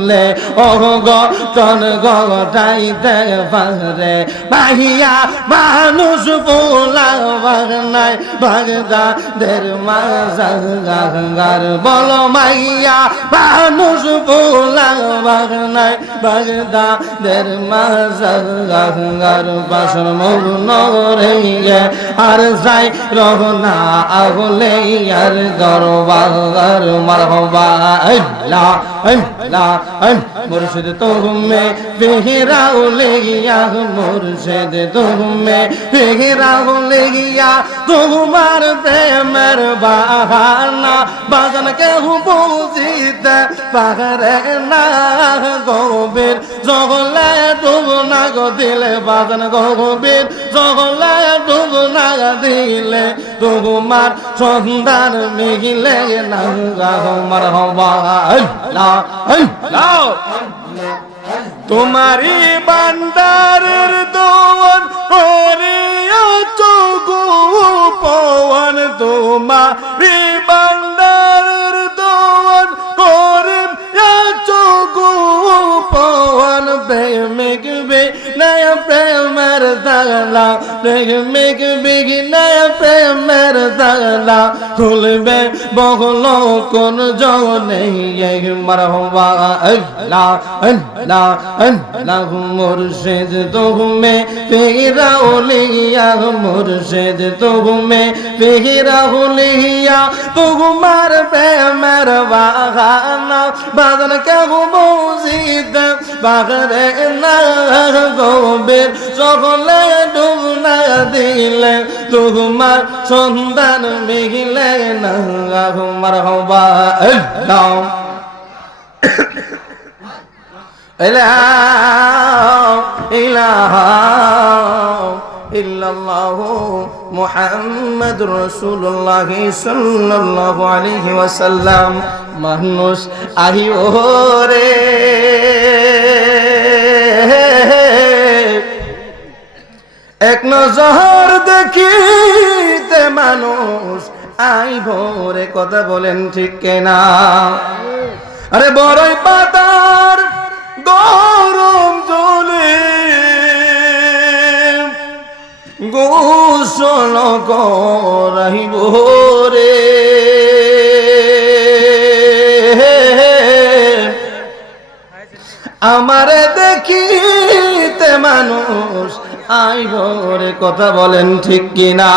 লে অগ টন গটাইতে পারে মাহিয়া মানুষ পোলা বাগনাই বাগদাদের মাজার বলো মাইয়া মানুষ পোলা বাগনাই বাগদাদের মাজার বাসন মগ্ন রে আর যাই রহনা আহলে আর দরবার মারহবা আল্লাহ আল্লাহ মুর্শিদ তুমে ফিরাউলে গিয়া মুর্শিদ তুমে ফিরাউলে গিয়া তোমার প্রেমের বাহানা বাজান কেউ বুঝিতে পারে না গভীর জগলে ডুব না গো দিলে বাজান গভীর জগলে ডুব না দিলে তোমার সন্ধান মিলে না মারহবা আল্লাহ আল্লাহ তোমারি বান্দারের দোয়ান করিয়া চগু পওয়ান তোমারি বান্দারের দোয়ান করিয়া চগু পওয়ান প্রেমিক বে নয়া প্রেমের তালা প্রেমিক বিঘি নয়া প্রেমের তালা খুলবে বগল কোন জনে মারহবা আল্লাহ আল্লাহ আল্লাহ মুর্শিদ তুমে ফিরাউলিয়া মুর্শিদ তুমে ফিরাউলিয়া তোমার প্রেমের বাগানা বাদন কেউ বুঝিতে বাগরে না গভীর সকলে ডুব না দিলে তোমার সন্ধান মিলে না মারহবা আল্লাহ ইলাহা ইল্লাল্লাহু মুহাম্মাদুর রাসূলুল্লাহ সাল্লাল্লাহু আলাইহি ওয়াসাল্লাম মানুষ আহিও রে এক নজর দেখিতে মানুষ আইব রে কথা বলেন ঠিক কিনা আরে বড়ই পাতার গরম জলে গোসল করাইব রে আমারে দেখিতে মানুষ আইব রে কথা বলেন ঠিক কিনা